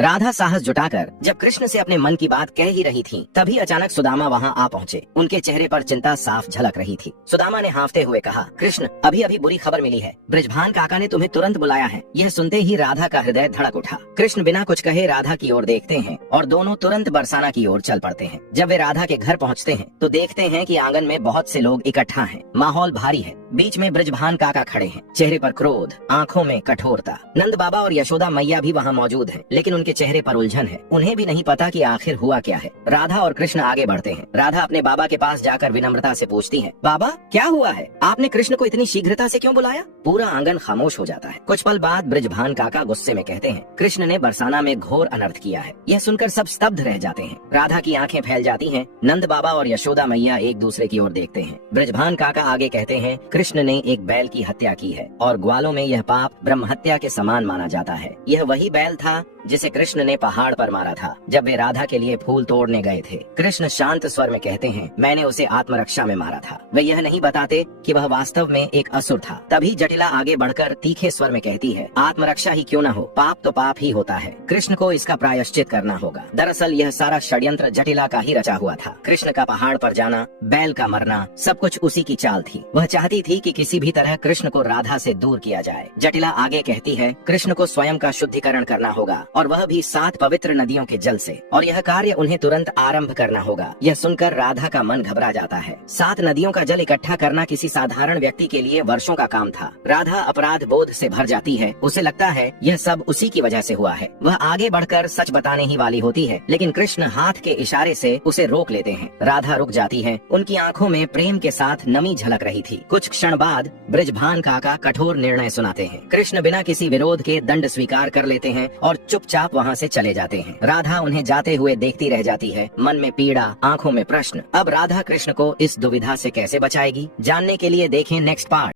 राधा साहस जुटाकर जब कृष्ण से अपने मन की बात कह ही रही थी, तभी अचानक सुदामा वहाँ आ पहुँचे। उनके चेहरे पर चिंता साफ झलक रही थी। सुदामा ने हाँफते हुए कहा, कृष्ण, अभी अभी बुरी खबर मिली है। बृजभान काका ने तुम्हें तुरंत बुलाया है। यह सुनते ही राधा का हृदय धड़क उठा। कृष्ण बिना कुछ कहे राधा की ओर देखते हैं और दोनों तुरंत बरसाना की ओर चल पड़ते हैं। जब वे राधा के घर पहुँचते हैं तो देखते हैं कि आंगन में बहुत से लोग इकट्ठा हैं। माहौल भारी है। बीच में बृजभान काका खड़े हैं, चेहरे पर क्रोध, आंखों में कठोरता। नंद बाबा और यशोदा मैया भी वहाँ मौजूद हैं, लेकिन उनके चेहरे पर उलझन है। उन्हें भी नहीं पता कि आखिर हुआ क्या है। राधा और कृष्ण आगे बढ़ते हैं। राधा अपने बाबा के पास जाकर विनम्रता से पूछती है, बाबा क्या हुआ है? आपने कृष्ण को इतनी शीघ्रता से क्यों बुलाया? पूरा आंगन खामोश हो जाता है। कुछ पल बाद बृजभान काका गुस्से में कहते हैं, कृष्ण ने बरसाना में घोर अनर्थ किया है। यह सुनकर सब स्तब्ध रह जाते हैं। राधा की आंखें फैल जाती हैं। नंद बाबा और यशोदा मैया एक दूसरे की ओर देखते हैं। बृजभान काका आगे कहते हैं, कृष्ण ने एक बैल की हत्या की है और ग्वालों में यह पाप ब्रह्म हत्या के समान माना जाता है। यह वही बैल था जिसे कृष्ण ने पहाड़ पर मारा था जब वे राधा के लिए फूल तोड़ने गए थे। कृष्ण शांत स्वर में कहते हैं, मैंने उसे आत्मरक्षा में मारा था। वे यह नहीं बताते कि वह वास्तव में एक असुर था। तभी जटिला आगे बढ़कर तीखे स्वर में कहती है, आत्मरक्षा ही क्यों न हो, पाप तो पाप ही होता है। कृष्ण को इसका प्रायश्चित करना होगा। दरअसल यह सारा षड्यंत्र जटिला का ही रचा हुआ था। कृष्ण का पहाड़ पर जाना, बैल का मरना, सब कुछ उसी की चाल थी। वह चाहती थी कि किसी भी तरह कृष्ण को राधा से दूर किया जाए। जटिला आगे कहती है, कृष्ण को स्वयं का शुद्धिकरण करना होगा और वह भी 7 पवित्र नदियों के जल से, और यह कार्य उन्हें तुरंत आरंभ करना होगा। यह सुनकर राधा का मन घबरा जाता है। 7 नदियों का जल इकट्ठा करना किसी साधारण व्यक्ति के लिए वर्षों का काम था। राधा अपराध बोध से भर जाती है। उसे लगता है यह सब उसी की वजह से हुआ है। वह आगे बढ़कर सच बताने ही वाली होती है, लेकिन कृष्ण हाथ के इशारे से उसे रोक लेते हैं। राधा रुक जाती है। उनकी आंखों में प्रेम के साथ नमी झलक रही थी। कुछ क्षण बाद बृजभान काका कठोर निर्णय सुनाते हैं। कृष्ण बिना किसी विरोध के दंड स्वीकार कर लेते हैं और चुपचाप वहाँ से चले जाते हैं। राधा उन्हें जाते हुए देखती रह जाती है, मन में पीड़ा, आंखों में प्रश्न। अब राधा कृष्ण को इस दुविधा से कैसे बचाएगी? जानने के लिए देखें नेक्स्ट पार्ट।